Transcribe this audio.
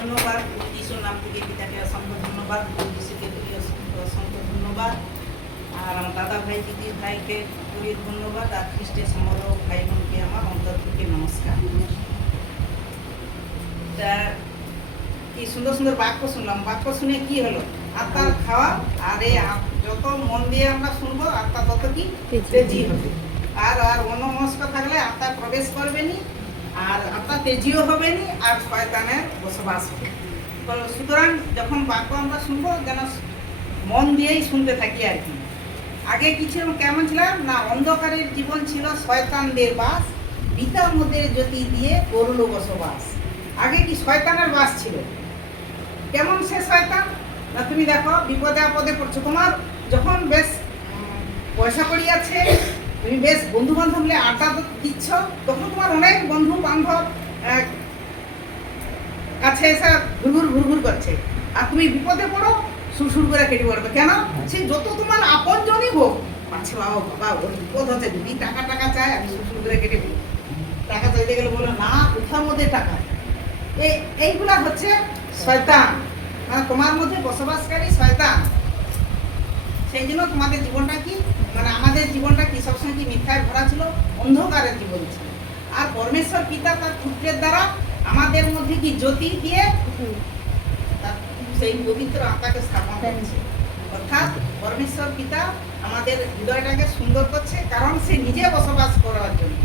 ধন্যবাদ। যিশুর নাম থেকে পিতাকে অসংখ্য ধন্যবাদ, যিশুকে অসংখ্য ধন্যবাদ, আর আমার দাদা ভাই দিদির ভাইকে পুরীর ধন্যবাদ, আর খ্রিস্টের সমগ্র ভাই বোনকে আমার অন্তর থেকে নমস্কার। তা কি সুন্দর সুন্দর বাক্য শুনলাম। বাক্য শুনে কি হলো? আত্মার খাওয়া। আর এই যত মন দিয়ে আমরা শুনবো আত্মা তত কি তেজি হবে। আর আর অন্যমনস্ক থাকলে আত্মা প্রবেশ করবে নি, আর আত্মা তেজিও হবে নি, আর শয়তানের বসবাস হবে। সুতরাং যখন বাক্য আমরা শুনবো যেন মন দিয়েই শুনতে থাকি আর কি। আগে কি ছিল, কেমন ছিলাম না, অন্ধকারের জীবন ছিল, শয়তানদের বাস, বিতার মধ্যে জ্যোতি দিয়ে করল বসবাস। আগে কি শয়তানের বাস ছিল। কেমন সে শয়তান না, তুমি দেখো বিপদে আপদে পড়ছো, তোমার যখন বেশ পয়সা কড়ি আছে, তুমি বেশ বন্ধু বান্ধব মিলে আড্ডা দিচ্ছ, তখন তোমার অনেক বন্ধু বান্ধব কাছে এসে ঘুরঘুর করছে, আর তুমি বিপদে পড়ো সুরসুর করে কেটে পড়বে। কেন? সে যত তোমার আপন জনই হোক, পাচ্ছে বাবা ওর বিপদ হচ্ছে, যদি টাকা চায় আমি সুরসুর করে কেটে পড়ি। টাকা চাইতে গেলে বলো না, কোথার মধ্যে টাকা। এইগুলা হচ্ছে শয়তান, মানে তোমার মধ্যে বসবাসকারী শয়তান। সেই জন্য তোমাদের জীবনটা কি, মানে আমাদের জীবনটা কি সবসময় কি মিথ্যায় ভরা ছিল, অন্ধকারের জীবন ছিল। আর পরমেশ্বর পিতা তার পুত্রের দ্বারা আমাদের মধ্যে কি জ্যোতি দিয়ে সেই পবিত্র আত্মাকে স্থাপন করছে। অর্থাৎ পরমেশ্বর পিতা আমাদের হৃদয়টাকে সুন্দর করছে, কারণ সে নিজে বসবাস করার জন্য।